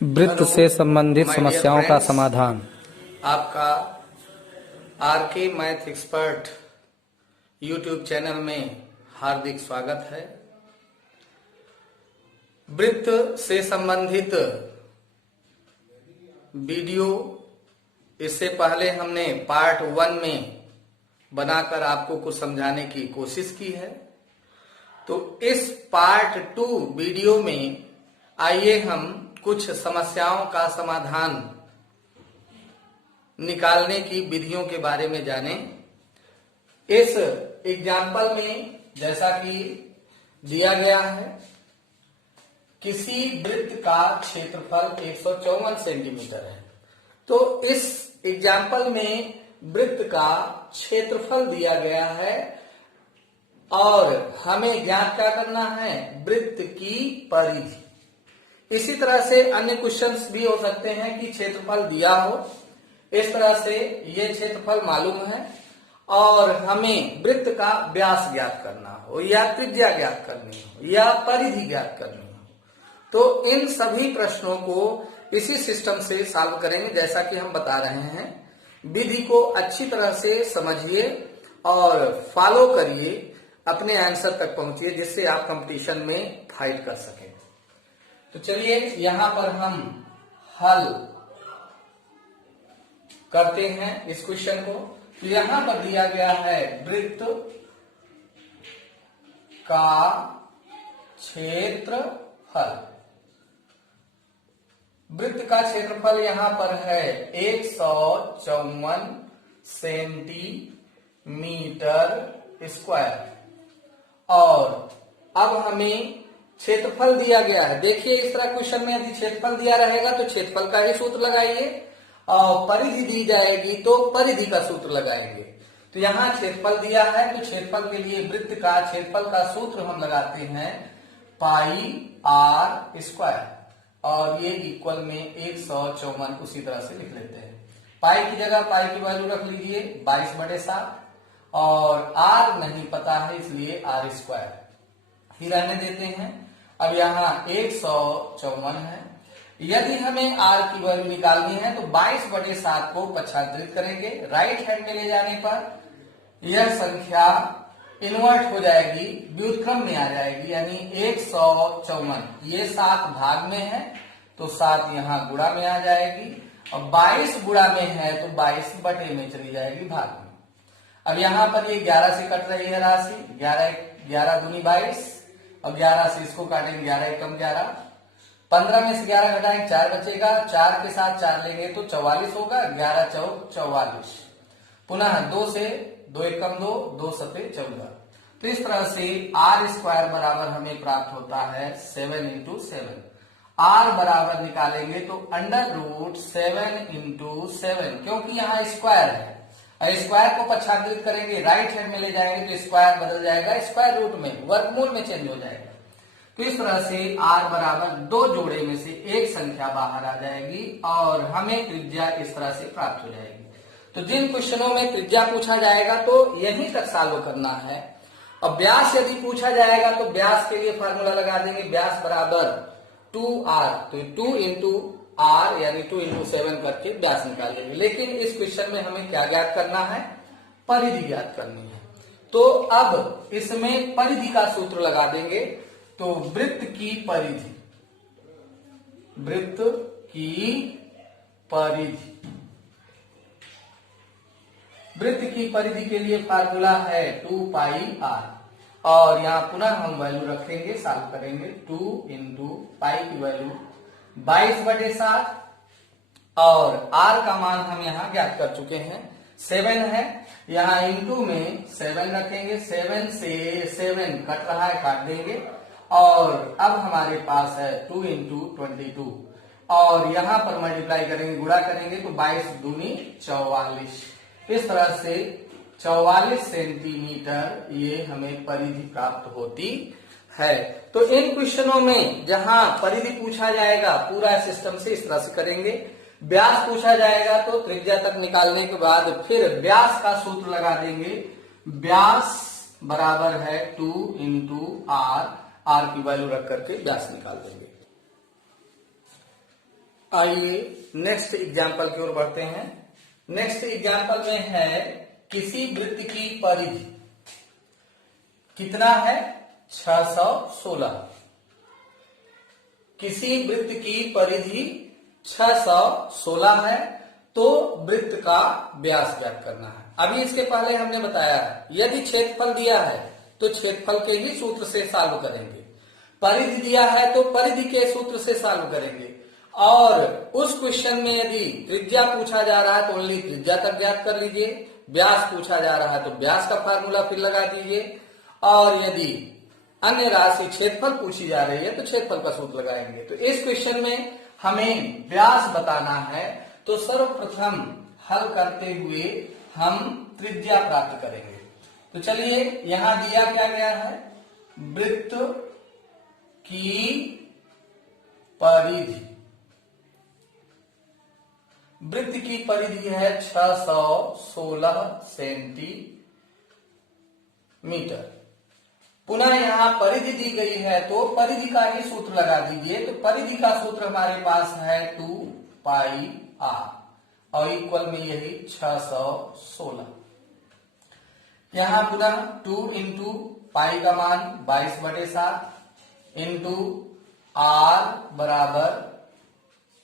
वृत्त से संबंधित समस्याओं का समाधान। आपका RK math expert YouTube channel में हार्दिक स्वागत है। वृत्त से संबंधित वीडियो इससे पहले हमने पार्ट 1 में बनाकर आपको कुछ समझाने की कोशिश की है। तो इस पार्ट 2 वीडियो में आइए हम कुछ समस्याओं का समाधान निकालने की विधियों के बारे में जानें। इस एग्जाम्पल में जैसा कि दिया गया है, किसी वृत्त का क्षेत्रफल 154 सेंटीमीटर है। तो इस एग्जाम्पल में वृत्त का क्षेत्रफल दिया गया है और हमें ज्ञात क्या करना है, वृत्त की परिधि। इसी तरह से अन्य क्वेश्चंस भी हो सकते हैं कि क्षेत्रफल दिया हो, इस तरह से ये क्षेत्रफल मालूम है और हमें वृत्त का व्यास ज्ञात करना हो या त्रिज्या ज्ञात करनी हो या परिधि ज्ञात करनी हो, तो इन सभी प्रश्नों को इसी सिस्टम से सॉल्व करेंगे जैसा कि हम बता रहे हैं। विधि को अच्छी तरह से समझिए और फॉलो करिए, अपने आंसर तक पहुंचिए जिससे आप कंपटीशन में फाइट कर सकें। तो चलिए यहां पर हम हल करते हैं इस क्वेश्चन को। तो यहां पर दिया गया है वृत्त का क्षेत्रफल। वृत्त का क्षेत्रफल यहां पर है 154 सेंटीमीटर स्क्वायर और अब हमें क्षेत्रफल दिया गया है। देखिए इस तरह क्वेश्चन में यदि क्षेत्रफल दिया रहेगा तो क्षेत्रफल का ही सूत्र लगाइए और परिधि दी जाएगी तो परिधि का सूत्र लगाएंगे। तो यहाँ क्षेत्रफल दिया है तो क्षेत्रफल के लिए वृत्त का क्षेत्रफल का सूत्र हम लगाते हैं पाई आर स्क्वायर और ये इक्वल में 154 उसी तरह से लिख लेते हैं। पाई की जगह पाई की वैल्यू रख लीजिए 22/7 और आर नहीं पता है इसलिए आर स्क्वायर ही रहने देते हैं। अब यहाँ 154 है। यदि हमें r की वैल्यू निकालनी है तो 22/7 को पक्षांतरित करेंगे। राइट हैंड में ले जाने पर यह संख्या इन्वर्ट हो जाएगी, व्युत्क्रम में आ जाएगी, यानी 154 ये 7 भाग में है तो 7 यहाँ गुणा में आ जाएगी और 22 गुणा में है तो 22 बटे में चली जाएगी भाग में। अब यहाँ पर ये 11 से कट रही है राशि, 11 दूनी 22 और 11 से इसको काटेंगे 11 एकम 11, 15 में से 11 घटाएंगे 4 बचेगा, 4 के साथ 4 लेंगे तो 44 होगा, 11 चौक 44। पुनः 2 से 2 एकम 2, 2 सते 14। तो इस तरह से आर स्क्वायर बराबर हमें प्राप्त होता है 7 × 7। आर बराबर निकालेंगे तो √7 × 7, क्योंकि यहाँ स्क्वायर है। स्क्वायर को पक्षांतरित करेंगे, राइट हैंड में ले जाएंगे तो स्क्वायर बदल जाएगा स्क्वायर रूट में, वर्गमूल में चेंज हो जाएगा। तो इस तरह से r बराबर 2 जोड़े में से एक संख्या बाहर आ जाएगी और हमें त्रिज्या इस तरह से प्राप्त हो जाएगी। तो जिन क्वेश्चनों में त्रिज्या पूछा जाएगा तो यहीं तक सॉल्व करना है। और व्यास यदि पूछा जाएगा तो व्यास के लिए फार्मूला लगा देंगे, व्यास बराबर 2r, तो 2 × r यानी 2 × 7 करके व्यास निकाल लेंगे। लेकिन इस क्वेश्चन में हमें क्या ज्ञात करना है, परिधि ज्ञात करनी है। तो अब इसमें परिधि का सूत्र लगा देंगे। तो वृत्त की परिधि, वृत्त की परिधि, वृत्त की परिधि के लिए फार्मूला है 2 पाई r और यहाँ पुनः हम वैल्यू रखेंगे, सॉल्व करेंगे। 2 × पाई की वैल्यू 22/7 और r का मान हम यहाँ ज्ञात कर चुके हैं 7 है। यहाँ इंटू में 7 रखेंगे, 7 से 7 कट रहा है, काट देंगे और अब हमारे पास है 2 × 22 और यहाँ पर मल्टीप्लाई करेंगे, गुणा करेंगे तो 22 दूनी 44। इस तरह से 44 सेंटीमीटर ये हमें परिधि प्राप्त होती है। तो इन क्वेश्चनों में जहां परिधि पूछा जाएगा पूरा सिस्टम से इस तरह से करेंगे, व्यास पूछा जाएगा तो त्रिज्या तक निकालने के बाद फिर व्यास का सूत्र लगा देंगे। व्यास बराबर है 2 × r, r की वैल्यू रख करके व्यास निकाल देंगे। आइए नेक्स्ट एग्जाम्पल की ओर बढ़ते हैं। नेक्स्ट एग्जाम्पल में है किसी वृत्त की परिधि कितना है 616। किसी वृत्त की परिधि 616 है तो वृत्त का व्यास ज्ञात करना है। अभी इसके पहले हमने बताया है यदि क्षेत्रफल दिया है तो क्षेत्रफल के ही सूत्र से सॉल्व करेंगे, परिधि दिया है तो परिधि के सूत्र से सॉल्व करेंगे, और उस क्वेश्चन में यदि त्रिज्या पूछा जा रहा है तो ओनली त्रिज्या तक ज्ञात कर लीजिए, व्यास पूछा जा रहा है तो व्यास का फार्मूला फिर लगा दीजिए, और यदि अन्य राशि क्षेत्रफल पूछी जा रही है तो क्षेत्रफल का सूत्र लगाएंगे। तो इस क्वेश्चन में हमें व्यास बताना है तो सर्वप्रथम हल करते हुए हम त्रिज्या प्राप्त करेंगे। तो चलिए यहां दिया क्या गया है, वृत्त की परिधि, वृत्त की परिधि है 616 सेंटीमीटर। पुनः यहाँ परिधि दी गई है तो परिधि का ही सूत्र लगा दीजिए। तो परिधि का सूत्र हमारे पास है 2 पाई r और इक्वल में यही 616। यहाँ पुनः 2 इंटू पाई का मान 22/7 इंटू r बराबर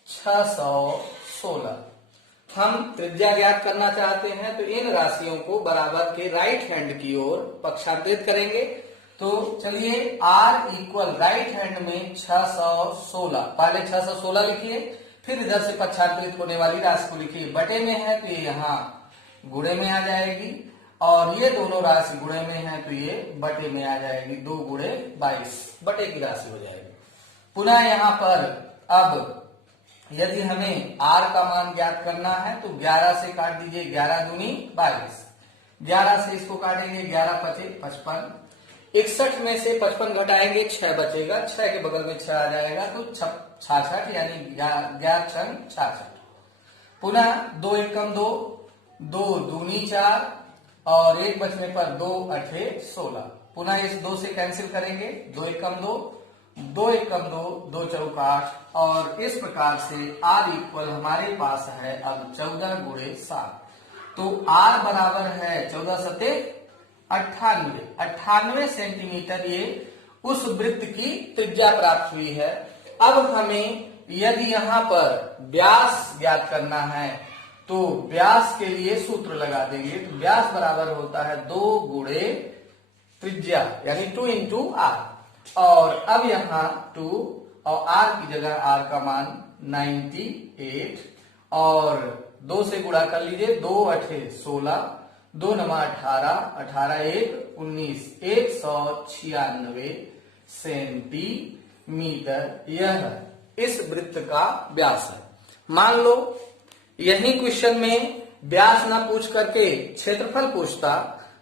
616। हम त्रिज्या ज्ञात करना चाहते हैं तो इन राशियों को बराबर के राइट हैंड की ओर पक्षांतरित करेंगे। तो चलिए r इक्वल राइट हैंड में 616, पहले 616 लिखिए, फिर इधर से पक्षांतरित होने वाली राशि को लिखिए। बटे में है तो ये यहाँ गुणे में आ जाएगी, और ये दोनों राशि गुणे में है तो ये बटे में आ जाएगी। 2 गुणे 22 बटे की राशि हो जाएगी। पुनः यहाँ पर अब यदि हमें r का मान ज्ञात करना है तो 11 से काट दीजिए, 11 दूनी 22, 11 से इसको काटेंगे, 11 पचे 55, 61 में से 55 घटाएंगे 6 बचेगा, 6 के बगल में 6 आ जाएगा तो 66 यानी 11 छंग 66। पुनः 2 एकम 2, 2 दूनी 4 और 1 बचने पर 2 अठे 16। पुनः इस 2 से कैंसिल करेंगे, 2 एकम 2, 2 एकम 2, 2 चौक 8, और इस प्रकार से r इक्वल हमारे पास है अब 14 गुणे 7। तो r बराबर है 14 सते 98 सेंटीमीटर ये उस वृत्त की त्रिज्या प्राप्त हुई है। अब हमें यदि यहाँ पर व्यास ज्ञात करना है तो व्यास के लिए सूत्र लगा देंगे। तो व्यास बराबर होता है 2 गुणे त्रिज्या यानी 2 इंटू r, और अब यहाँ 2 और r की जगह r का मान 98 और 2 से गुणा कर लीजिए, 2 अठे 16, 2 नमा 18, 18 1 19, 196 सेंटीमीटर यह इस वृत्त का व्यास है। मान लो यही क्वेश्चन में व्यास ना पूछ करके क्षेत्रफल पूछता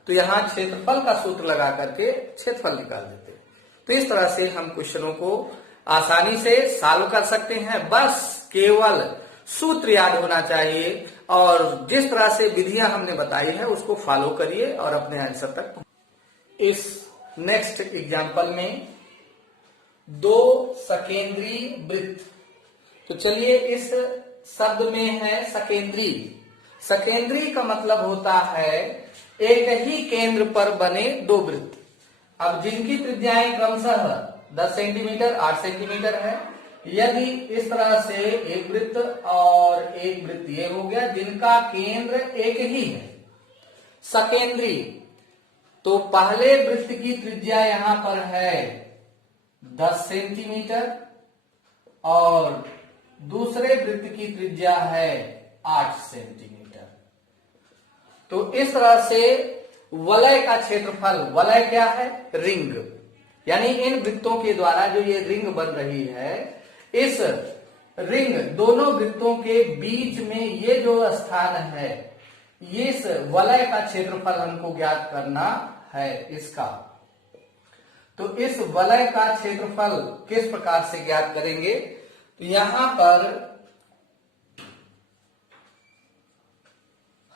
तो यहाँ क्षेत्रफल का सूत्र लगा करके क्षेत्रफल निकाल देते। तो इस तरह से हम क्वेश्चनों को आसानी से सॉल्व कर सकते हैं, बस केवल सूत्र याद होना चाहिए और जिस तरह से विधियां हमने बताई है उसको फॉलो करिए और अपने आंसर तक। इस नेक्स्ट एग्जांपल में 2 सकेंद्री वृत्त, तो चलिए इस शब्द में है सकेंद्री। सकेंद्री का मतलब होता है एक ही केंद्र पर बने 2 वृत्त। अब जिनकी त्रिज्याएं क्रमशः 10 सेंटीमीटर 8 सेंटीमीटर है, यदि इस तरह से एक वृत्त और एक वृत्त ये हो गया जिनका केंद्र एक ही है, सकेंद्री, तो पहले वृत्त की त्रिज्या यहां पर है 10 सेंटीमीटर और दूसरे वृत्त की त्रिज्या है 8 सेंटीमीटर। तो इस तरह से वलय का क्षेत्रफल, वलय क्या है, रिंग, यानी इन वृत्तों के द्वारा जो ये रिंग बन रही है, इस रिंग दोनों वृत्तों के बीच में ये जो स्थान है, ये इस वलय का क्षेत्रफल हमको ज्ञात करना है इसका। तो इस वलय का क्षेत्रफल किस प्रकार से ज्ञात करेंगे, तो यहां पर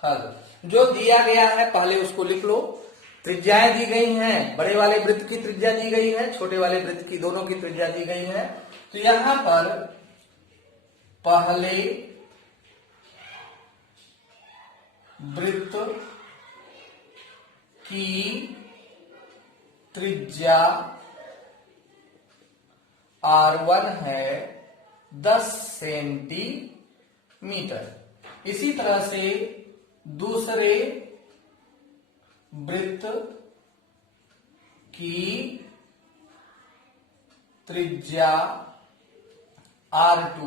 हल जो दिया गया है पहले उसको लिख लो। त्रिज्याएं दी गई हैं, बड़े वाले वृत्त की त्रिज्या दी गई है, छोटे वाले वृत्त की दोनों की त्रिज्या दी गई है। तो यहां पर पहले वृत्त की त्रिज्या R1 है 10 सेंटीमीटर। इसी तरह से दूसरे वृत्त की त्रिज्या R2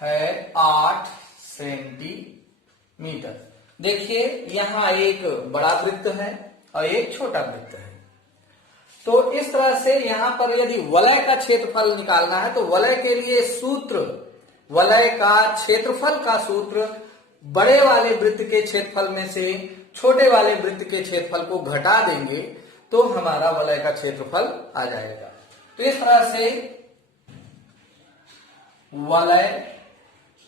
है 8 सेंटीमीटर। देखिए यहां एक बड़ा वृत्त है और एक छोटा वृत्त है। तो इस तरह से यहां पर यदि वलय का क्षेत्रफल निकालना है तो वलय के लिए सूत्र, वलय का क्षेत्रफल का सूत्र बड़े वाले वृत्त के क्षेत्रफल में से छोटे वाले वृत्त के क्षेत्रफल को घटा देंगे तो हमारा वलय का क्षेत्रफल आ जाएगा। तो इस तरह से वलय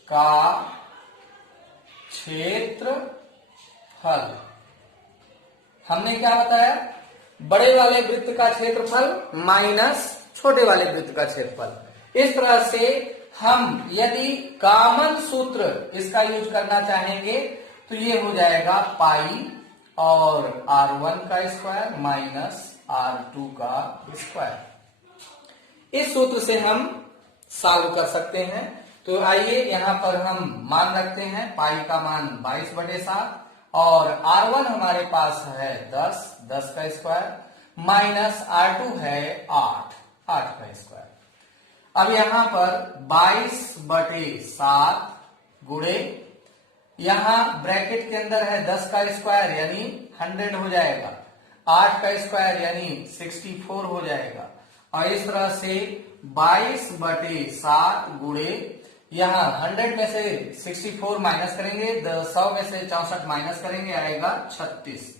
का क्षेत्रफल हमने क्या बताया, बड़े वाले वृत्त का क्षेत्रफल माइनस छोटे वाले वृत्त का क्षेत्रफल। इस तरह से हम यदि कॉमन सूत्र इसका यूज करना चाहेंगे तो ये हो जाएगा पाई और R1 का स्क्वायर माइनस R2 का स्क्वायर। इस सूत्र से हम सॉल्व कर सकते हैं। तो आइए यहां पर हम मान रखते हैं, पाई का मान 22/7 और R1 हमारे पास है 10 का स्क्वायर माइनस R2 है 8 का स्क्वायर। अब यहां पर 22/7 गुणे, यहां ब्रैकेट के अंदर है 10 का स्क्वायर यानी 100 हो जाएगा, 8 का स्क्वायर यानी 64 हो जाएगा। और इस तरह से 22/7 गुणे, यहाँ 100 में से 64 माइनस करेंगे, 100 में से 64 माइनस करेंगे, आएगा 36।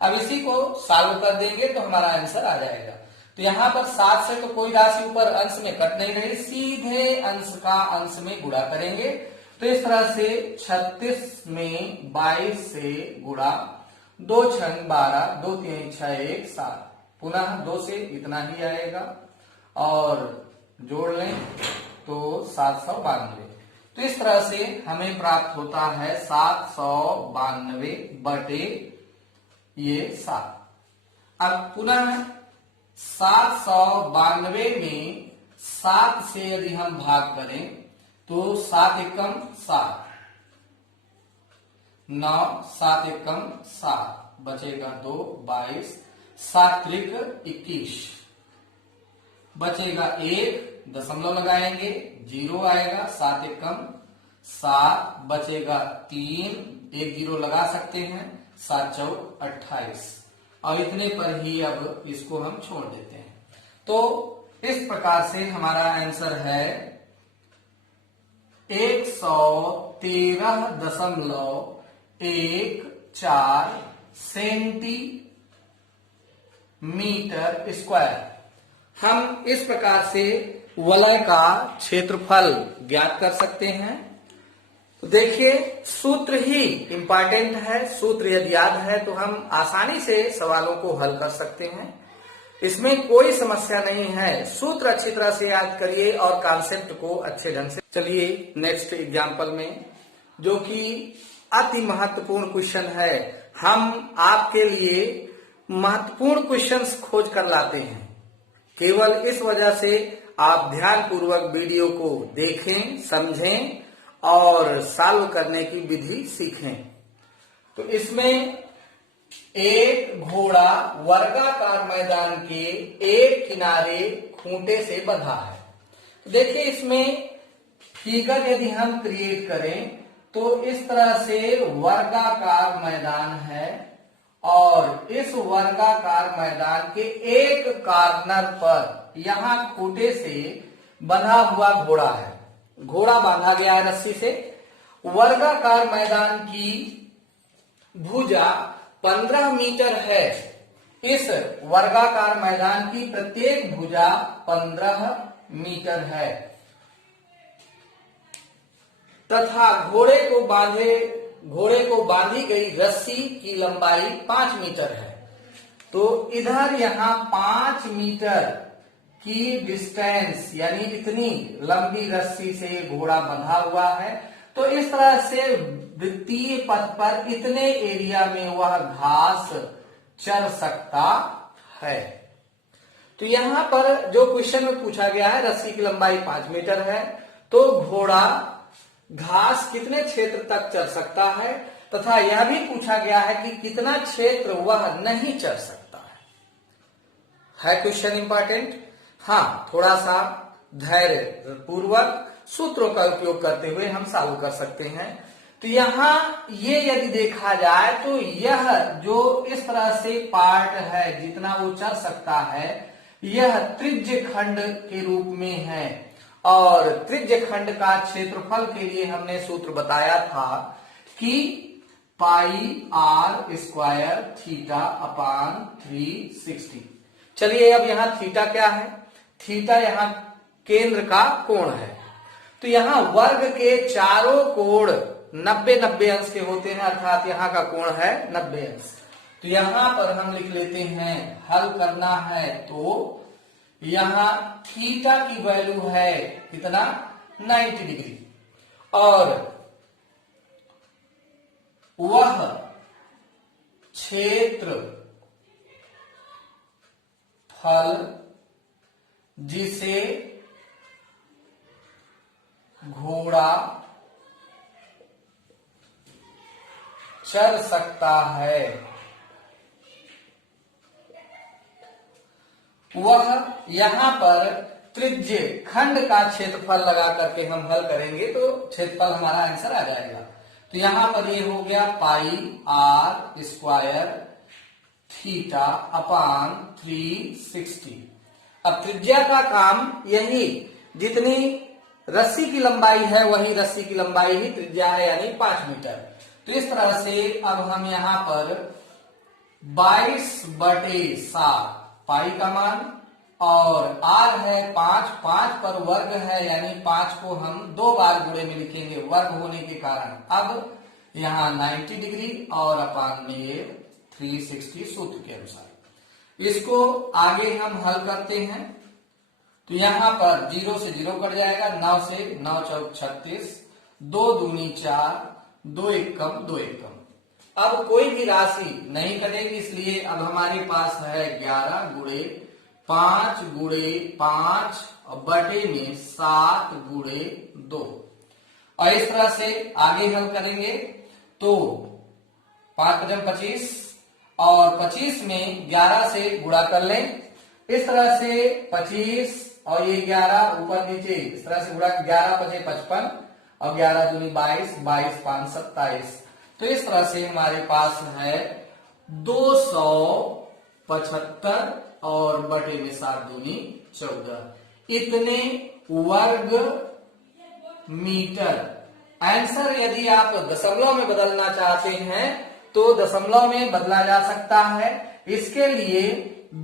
अब इसी को सॉल्व कर देंगे तो हमारा आंसर आ जाएगा। तो यहाँ पर 7 से तो कोई राशि ऊपर अंश में कट नहीं रही, सीधे अंश का अंश में गुणा करेंगे। तो इस तरह से 36 में 22 से गुणा, 2 छंग 12, 2 3 6 1 7, पुनः 2 से इतना ही आएगा और जोड़ लें तो 792। तो इस तरह से हमें प्राप्त होता है 792/7। अब पुनः 792 में 7 से यदि हम भाग करें तो 7 एकम 7, 9 7 एकम 7 बचेगा 2 22, 7 त्रिक 21 बचेगा 1, दशमलव लगाएंगे 0 आएगा, 7 एकम 7 बचेगा 3, 1 0 लगा सकते हैं, 7 चौक 28 और इतने पर ही अब इसको हम छोड़ देते हैं। तो इस प्रकार से हमारा आंसर है 113.14 सेंटीमीटर स्क्वायर। हम इस प्रकार से वलय का क्षेत्रफल ज्ञात कर सकते हैं। तो देखिए सूत्र ही इंपॉर्टेंट है, सूत्र यदि याद है तो हम आसानी से सवालों को हल कर सकते हैं, इसमें कोई समस्या नहीं है। सूत्र अच्छी तरह से याद करिए और कॉन्सेप्ट को अच्छे ढंग से। चलिए नेक्स्ट एग्जाम्पल में, जो कि अति महत्वपूर्ण क्वेश्चन है, हम आपके लिए महत्वपूर्ण क्वेश्चंस खोज कर लाते हैं। केवल इस वजह से आप ध्यानपूर्वक वीडियो को देखें, समझें और सॉल्व करने की विधि सीखें। तो इसमें एक घोड़ा वर्गाकार मैदान के एक किनारे खूंटे से बंधा है। तो देखिए इसमें फिगर यदि हम क्रिएट करें तो इस तरह से वर्गाकार मैदान है और इस वर्गाकार मैदान के एक कॉर्नर पर यहां खूंटे से बंधा हुआ घोड़ा है, घोड़ा बांधा गया है रस्सी से। वर्गाकार मैदान की भुजा 15 मीटर है। इस वर्गाकार मैदान की प्रत्येक भुजा 15 मीटर है तथा घोड़े को बांधी गई रस्सी की लंबाई 5 मीटर है। तो इधर यहां 5 मीटर की डिस्टेंस, यानी इतनी लंबी रस्सी से घोड़ा बंधा हुआ है, तो इस तरह से वृत्तीय पथ पर इतने एरिया में वह घास चर सकता है। तो यहां पर जो क्वेश्चन में पूछा गया है, रस्सी की लंबाई 5 मीटर है, तो घोड़ा घास कितने क्षेत्र तक चर सकता है, तथा यह भी पूछा गया है कि कितना क्षेत्र वह नहीं चर सकता है क्वेश्चन इंपॉर्टेंट। हाँ, थोड़ा सा धैर्य पूर्वक सूत्रों का उपयोग करते हुए हम सॉल्व कर सकते हैं। तो यहां ये यदि देखा जाए तो यह जो इस तरह से पार्ट है, जितना वो चल सकता है, यह त्रिज्य खंड के रूप में है, और त्रिज्य खंड का क्षेत्रफल के लिए हमने सूत्र बताया था कि पाई आर स्क्वायर थीटा अपान 360। चलिए अब यहां थीटा क्या है? थीटा यहां केंद्र का कोण है। तो यहां वर्ग के चारों कोण 90-90 अंश के होते हैं, अर्थात यहां का कोण है 90 अंश। तो यहां पर हम लिख लेते हैं, हल करना है तो यहां थीटा की वैल्यू है कितना? 90 डिग्री, और वह क्षेत्र फल जिसे घोड़ा चर सकता है, वह यहां पर त्रिज्य खंड का क्षेत्रफल लगा करके हम हल करेंगे तो क्षेत्रफल हमारा आंसर आ जाएगा। तो यहां पर ये हो गया पाई आर स्क्वायर थीटा अपान 360। अब त्रिज्या का काम यही, जितनी रस्सी की लंबाई है वही रस्सी की लंबाई ही त्रिज्या है, यानी 5 मीटर। तो इस तरह से अब हम यहां पर 22/7 पाई का मान, और आर है 5 पर वर्ग है, यानी 5 को हम 2 बार गुणे में लिखेंगे वर्ग होने के कारण। अब यहां 90 डिग्री और अपान में 360 सूत्र के अनुसार। इसको आगे हम हल करते हैं तो यहां पर 0 से 0 कट जाएगा, 9 से 9 चौक 36, 2 दूनी 4, 2 एक कम 2 एक कम। अब कोई भी राशि नहीं कटेगी, इसलिए अब हमारे पास है 11 गुणे 5 गुणे 5 और बटे में 7 गुणे 2। और इस तरह से आगे हल करेंगे तो 5×5 = 25, और 25 में 11 से गुणा कर लें। इस तरह से 25 और ये 11 ऊपर नीचे इस तरह से गुणा, 11×5 = 55 और 11 दूनी 22, 22×5 = 27। तो इस तरह से हमारे पास है 275 और बटे में 7 दूनी 14 इतने वर्ग मीटर। आंसर यदि आप दशमलव में बदलना चाहते हैं तो दशमलव में बदला जा सकता है। इसके लिए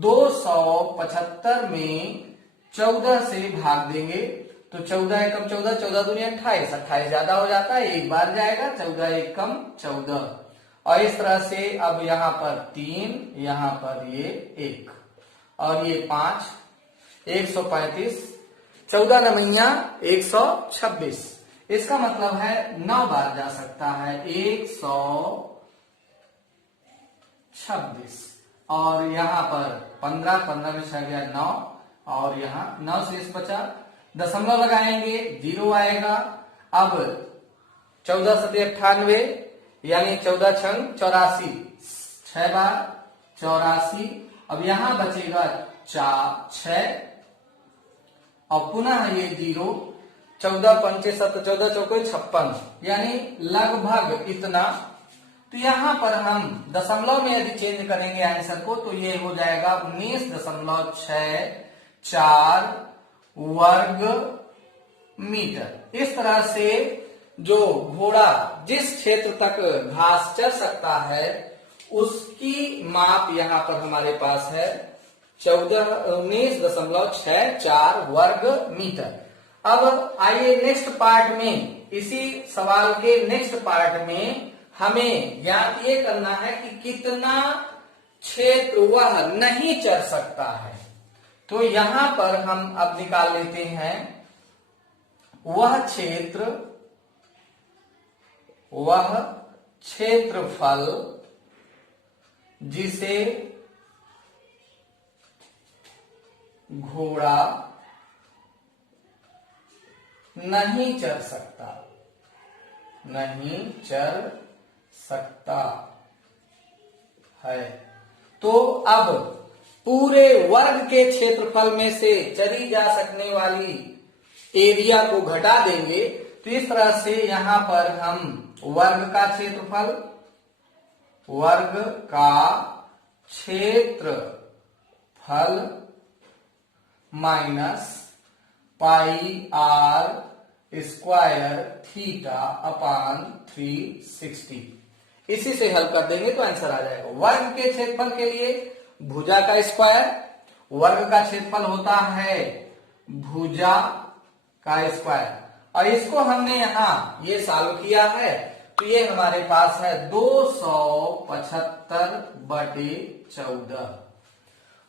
275 में 14 से भाग देंगे तो 14 एकम 14, 14 दूनी 28, 28 ज्यादा हो जाता है, एक बार जाएगा, 14 एकम 14। और इस तरह से अब यहां पर 3, यहां पर ये 1 और ये 5, 135, 14 9 126। इसका मतलब है 9 बार जा सकता है, 126। और यहाँ पर 15, 15 में 6 गया 9, और यहाँ 9 शेष बचा, दशमलव लगाएंगे 0 आएगा। अब 14 × 7 = 98, यानी 14 × 6 = 84, 6 बार 84। अब यहां बचेगा 6 और पुनः ये 0, 14 × 5 = 7, 14 × 4 = 56, यानी लगभग इतना। तो यहां पर हम दशमलव में यदि चेंज करेंगे आंसर को तो ये हो जाएगा 19.64 वर्ग मीटर। इस तरह से जो घोड़ा जिस क्षेत्र तक घास चर सकता है उसकी माप यहां पर हमारे पास है 19.64 वर्ग मीटर। अब आइए नेक्स्ट पार्ट में, इसी सवाल के नेक्स्ट पार्ट में हमें ज्ञात ये करना है कि कितना क्षेत्र वह नहीं चर सकता है। तो तो यहां पर हम अब निकाल लेते हैं वह क्षेत्रफल जिसे घोड़ा नहीं चढ़ सकता है। तो अब पूरे वर्ग के क्षेत्रफल में से चली जा सकने वाली एरिया को घटा देंगे। तो इस तरह से यहां पर हम वर्ग का क्षेत्रफल minus pi r square theta upon 360, इसी से हल कर देंगे तो आंसर आ जाएगा। वर्ग के क्षेत्रफल के लिए भुजा का स्क्वायर, वर्ग का क्षेत्रफल होता है भुजा का स्क्वायर, और इसको हमने यहां ये सॉल्व किया है तो ये हमारे पास है 275/14।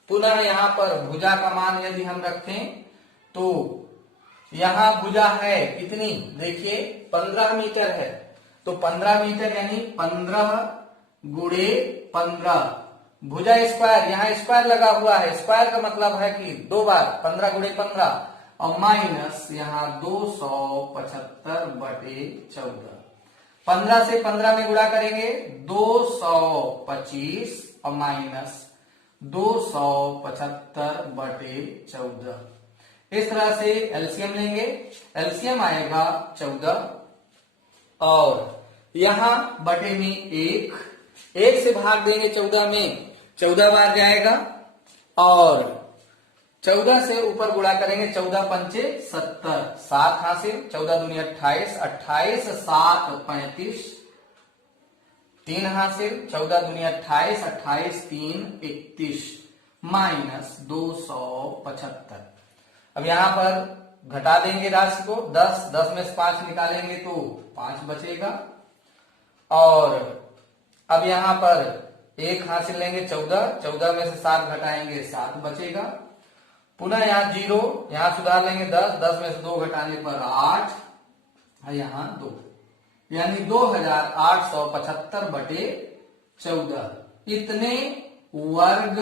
पुनः यहां पर भुजा का मान यदि हम रखें तो यहां भुजा है कितनी, देखिए 15 मीटर है, तो 15 मीटर यानी 15 गुणे 15। भुजा स्क्वायर, यहाँ स्क्वायर लगा हुआ है, स्क्वायर का मतलब है कि 2 बार 15 गुणे 15, और माइनस यहाँ 275/14। 15 से 15 में गुणा करेंगे 225 और माइनस 275/14। इस तरह से एलसीएम लेंगे, एलसीएम आएगा 14 और यहां बटे में 1 से भाग देंगे 14 में, 14 बार जाएगा, और 14 से ऊपर गुणा करेंगे 14 पंचे 70, 7 हासिल, 14 दूनी 28, 28 7 35, 3 हासिल, 14 दूनी 28, 28 3 31, माइनस 275। अब यहां पर घटा देंगे राशि को, 10 में से 5 निकालेंगे तो 5 बचेगा, और अब यहां पर 1 हासिल लेंगे 14 में से 7 घटाएंगे 7 बचेगा, पुनः यहाँ 0, यहां सुधार लेंगे 10 में से 2 घटाने पर 8, यहां 2, यानी 2875/14 इतने वर्ग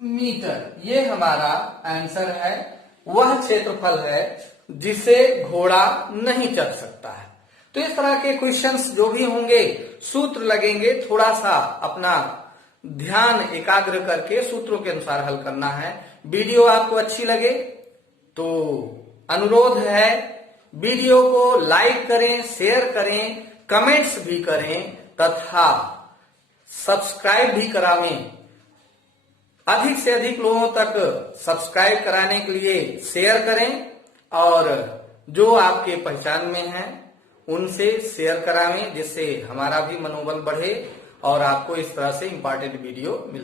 मीटर, ये हमारा आंसर है। वह क्षेत्रफल है जिसे घोड़ा नहीं चढ़ सकता है। तो इस तरह के क्वेश्चंस जो भी होंगे, सूत्र लगेंगे, थोड़ा सा अपना ध्यान एकाग्र करके सूत्रों के अनुसार हल करना है। वीडियो आपको अच्छी लगे तो अनुरोध है वीडियो को लाइक करें, शेयर करें, कमेंट्स भी करें तथा सब्सक्राइब भी करावें। अधिक से अधिक लोगों तक सब्सक्राइब कराने के लिए शेयर करें, और जो आपके पहचान में हैं उनसे शेयर करावें, जिससे हमारा भी मनोबल बढ़े और आपको इस तरह से इंपॉर्टेंट वीडियो मिले।